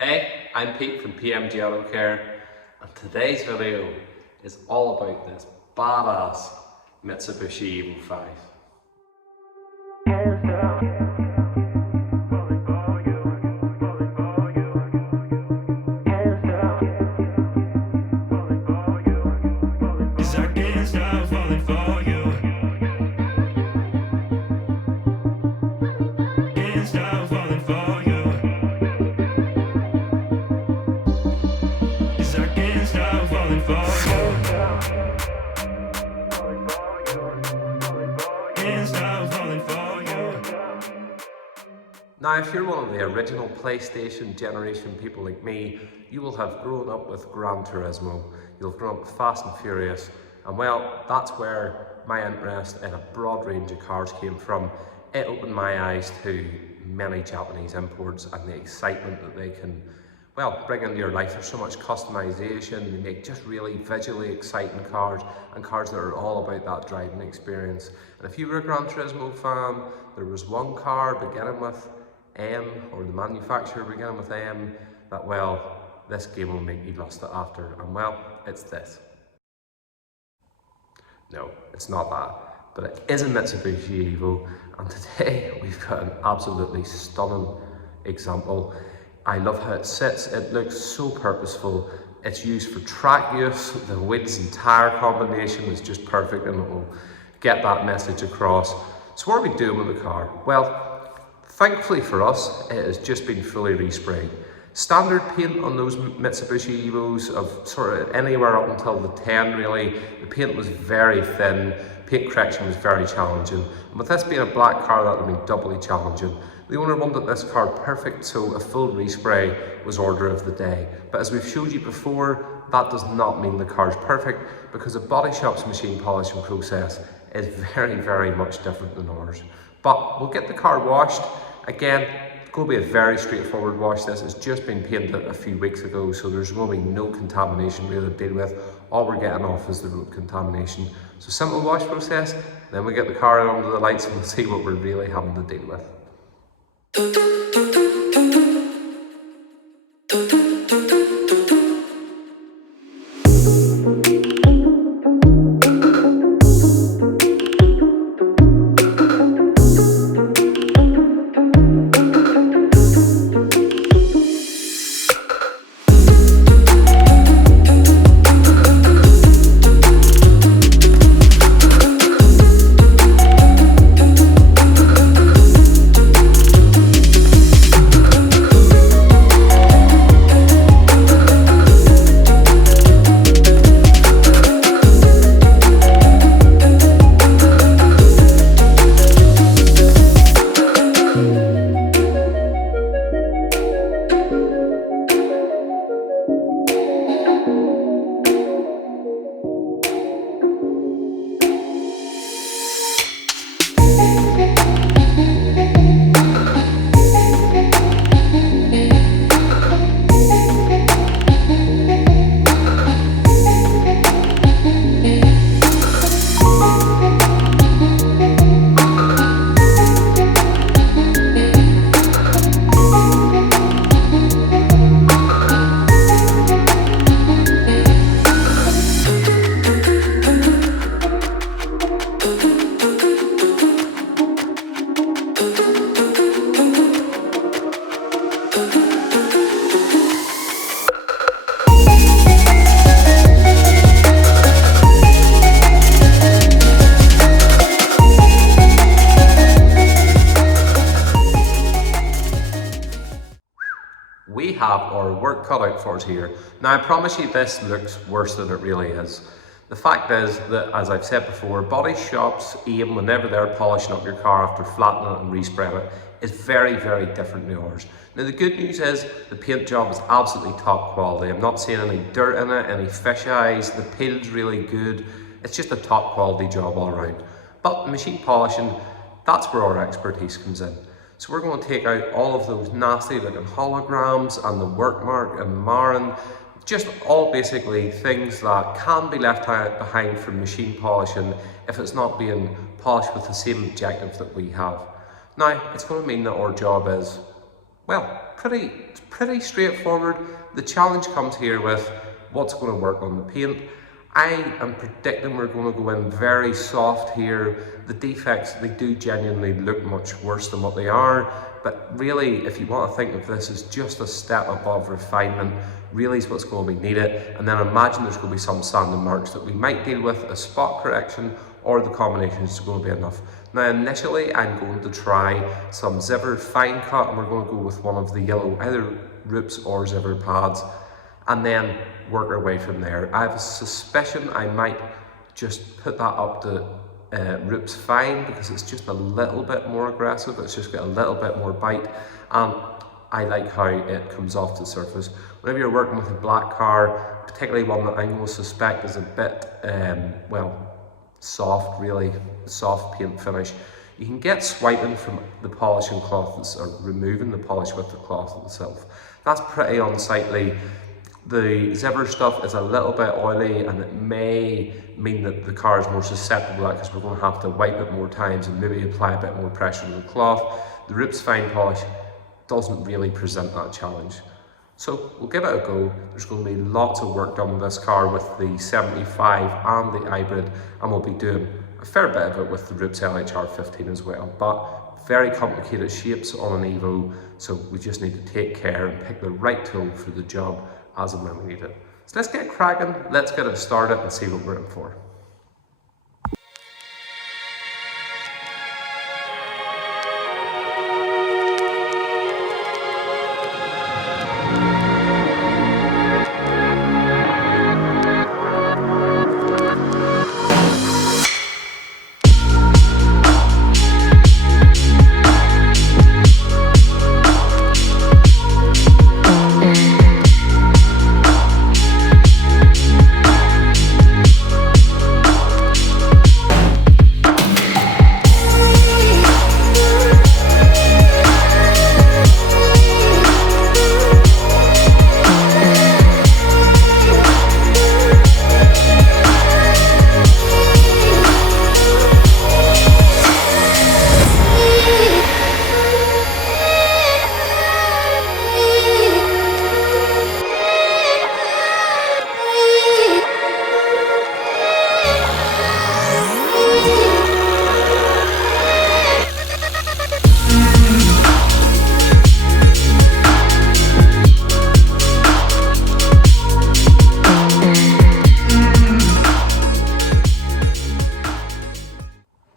Hey, I'm Pete from PMG Auto Care, and today's video is all about this badass Mitsubishi Evo V. Now, if you're one of the original PlayStation generation people like me, you will have grown up with Gran Turismo, you'll have grown up with Fast and Furious, and well, that's where my interest in a broad range of cars came from. It opened my eyes to many Japanese imports and the excitement that they can, well, bring into your life. There's so much customization, they make just really visually exciting cars, and cars that are all about that driving experience. And if you were a Gran Turismo fan, there was one car beginning with M, or the manufacturer beginning with M, that, well, this game will make you lust it after, and well, it's this. No, it's not that, but it is a Mitsubishi Evo, and today we've got an absolutely stunning example. I love how it sits, it looks so purposeful, it's used for track use, the wheels and tyre combination is just perfect and it will get that message across. So what are we doing with the car? Well, thankfully for us, it has just been fully resprayed. Standard paint on those Mitsubishi Evos of sort of anywhere up until the 10 really, the paint was very thin, paint correction was very challenging. And with this being a black car, that would be doubly challenging. The owner wanted this car perfect, so a full respray was order of the day. But as we've showed you before, that does not mean the car's perfect, because a body shop's machine polishing process is very, very much different than ours. But we'll get the car washed. Again, it's going to be a very straightforward wash. This has just been painted a few weeks ago, so there's going to be no contamination really to deal with. All we're getting off is the root contamination. So simple wash process, then we get the car out under the lights and we'll see what we're really having to deal with. We have our work cut out for us here. Now, I promise you this looks worse than it really is. The fact is that, as I've said before, body shops aim, whenever they're polishing up your car after flattening it and respraying it, is very, very different to ours. Now, the good news is the paint job is absolutely top quality. I'm not seeing any dirt in it, any fish eyes, the peel's really good. It's just a top quality job all around. But machine polishing, that's where our expertise comes in. So we're going to take out all of those nasty looking holograms and the work mark and marring, just all basically things that can be left behind from machine polishing if it's not being polished with the same objective that we have. Now, it's going to mean that our job is, well, pretty straightforward. The challenge comes here with what's going to work on the paint. I am predicting we're going to go in very soft here. The defects, they do genuinely look much worse than what they are, but really, if you want to think of this as just a step above refinement, really is what's going to be needed. And then imagine there's going to be some sanding marks that we might deal with, a spot correction, or the combination is going to be enough. Now initially, I'm going to try some zipper fine cut, and we're going to go with one of the yellow, either Roops or zipper pads, and then work our way from there. I have a suspicion I might just put that up to Roops Fine because it's just a little bit more aggressive, it's just got a little bit more bite, and I like how it comes off the surface. Whenever you're working with a black car, particularly one that I'm going to suspect is a bit, well, soft, really soft paint finish, you can get swiping from the polishing cloth or removing the polish with the cloth itself. That's pretty unsightly. The zipper stuff is a little bit oily, and it may mean that the car is more susceptible to that because we're going to have to wipe it more times and maybe apply a bit more pressure to the cloth. The Roops Fine polish doesn't really present that challenge. So we'll give it a go. There's going to be lots of work done with this car with the 75 and the hybrid, and we'll be doing a fair bit of it with the Roops LHR 15 as well. But very complicated shapes on an Evo, so we just need to take care and pick the right tool for the job as and when we need it. So let's get cracking, let's get it started and see what we're in for.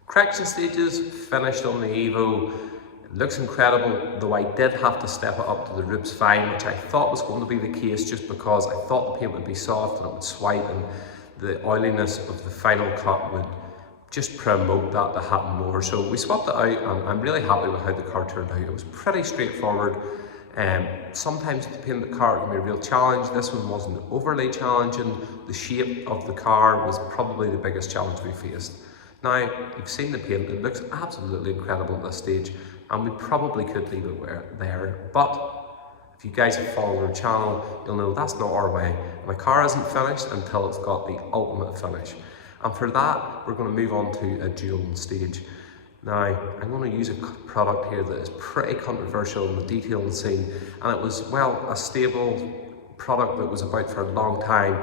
Correction stages finished on the Evo. It looks incredible, though I did have to step it up to the Roops Fine, which I thought was going to be the case just because I thought the paint would be soft and it would swipe, and the oiliness of the final cut would just promote that to happen more. So we swapped it out, and I'm really happy with how the car turned out. It was pretty straightforward. Sometimes to paint the car can be a real challenge. This one wasn't overly challenging. The shape of the car was probably the biggest challenge we faced. Now, you've seen the paint, it looks absolutely incredible at this stage, and we probably could leave it there, but if you guys have followed our channel, you'll know that's not our way. My car isn't finished until it's got the ultimate finish. And for that, we're going to move on to a dual stage. Now, I'm going to use a product here that is pretty controversial in the detailing scene, and it was, well, a stable product that was about for a long time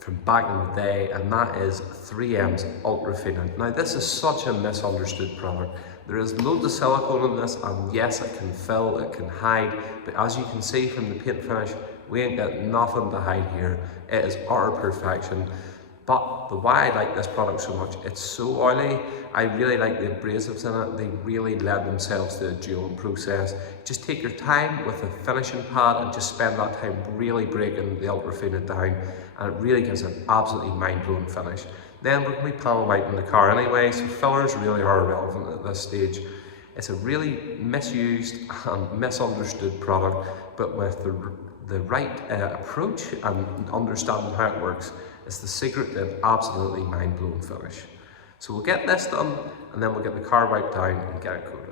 from back in the day, and that is 3M's Ultra Refinement. Now, this is such a misunderstood product. There is loads of silicone in this, and yes, it can fill, it can hide, but as you can see from the paint finish, we ain't got nothing to hide here. It is utter perfection. But the why I like this product so much, it's so oily. I really like the abrasives in it. They really lend themselves to a dualing process. Just take your time with a finishing pad and just spend that time really breaking the Ultra Refinement down, and it really gives an absolutely mind-blowing finish. Then we're going to be panel whitening the car anyway, so fillers really are irrelevant at this stage. It's a really misused and misunderstood product, but with the right approach and understanding how it works, it's the secret to an absolutely mind-blowing finish. So we'll get this done, and then we'll get the car wiped down and get it coated.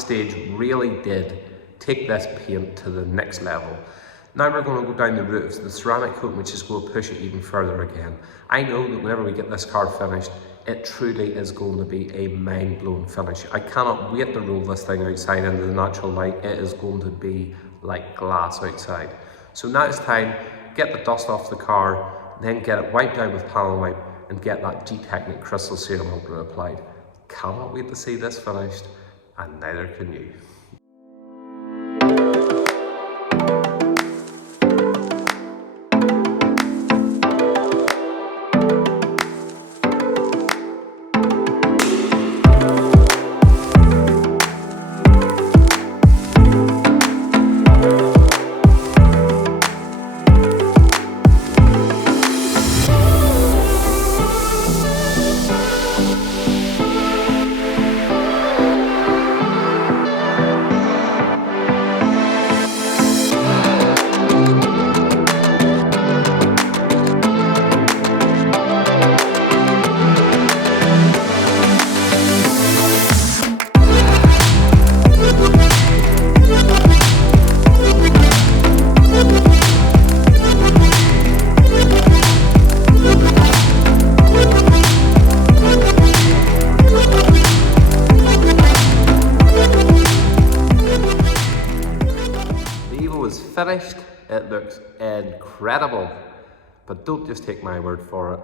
stage really did take this paint to the next level. Now we're going to go down the route of the ceramic coating, which is going to push it even further again. I know that whenever we get this car finished, it truly is going to be a mind-blowing finish. I cannot wait to roll this thing outside into the natural light. It is going to be like glass outside. So now it's time, get the dust off the car, then get it wiped down with panel wipe and get that Gtechniq Crystal Serum Ultra applied. Cannot wait to see this finished, and neither can you. Finished, it looks incredible, but don't just take my word for it.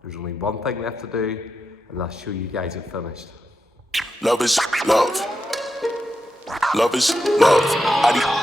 There's only one thing left to do, and that's show you guys it finished. Love is love. Love is love. Adios.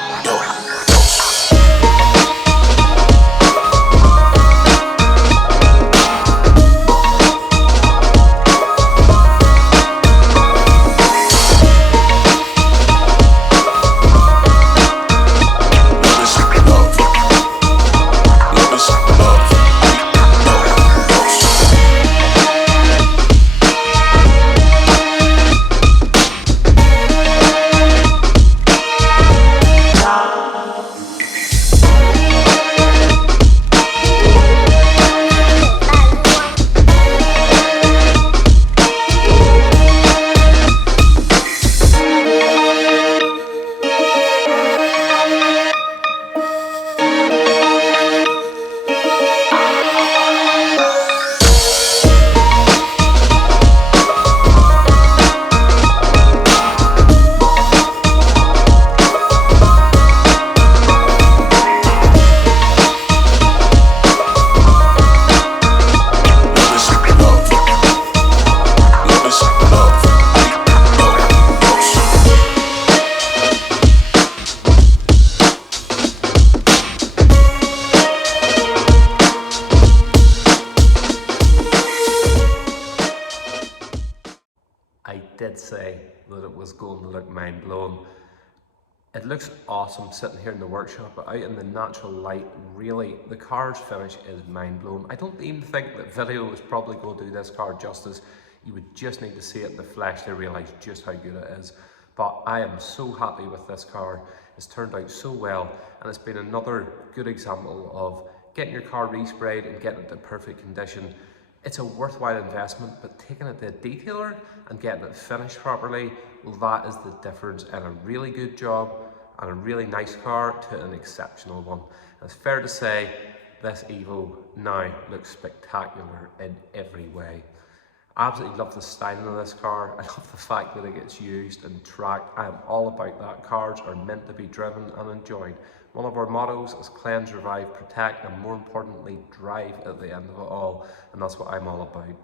I did say that it was going to look mind-blowing. It looks awesome sitting here in the workshop, but out in the natural light, really, the car's finish is mind-blowing. I don't even think that video is probably going to do this car justice. You would just need to see it in the flesh to realise just how good it is. But I am so happy with this car. It's turned out so well, and it's been another good example of getting your car resprayed and getting it to perfect condition. It's a worthwhile investment, but taking it to a detailer and getting it finished properly, well, that is the difference in a really good job and a really nice car to an exceptional one. And it's fair to say this Evo now looks spectacular in every way. I absolutely love the styling of this car. I love the fact that it gets used and tracked. I am all about that. Cars are meant to be driven and enjoyed. One of our mottos is cleanse, revive, protect, and more importantly, drive at the end of it all. And that's what I'm all about.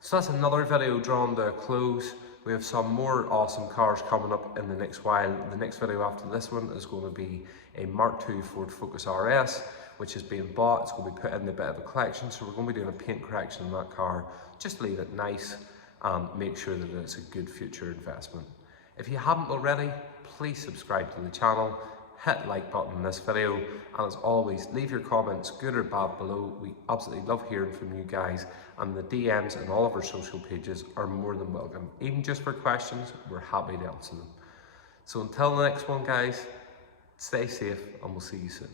So that's another video drawn to a close. We have some more awesome cars coming up in the next while. The next video after this one is going to be a Mark II Ford Focus RS, which is being bought. It's going to be put in a bit of a collection. So we're going to be doing a paint correction on that car, just to leave it nice and make sure that it's a good future investment. If you haven't already, please subscribe to the channel. Hit the like button in this video, and as always, leave your comments, good or bad, below. We absolutely love hearing from you guys, and the DMs and all of our social pages are more than welcome. Even just for questions, we're happy to answer them. So until the next one, guys, stay safe and we'll see you soon.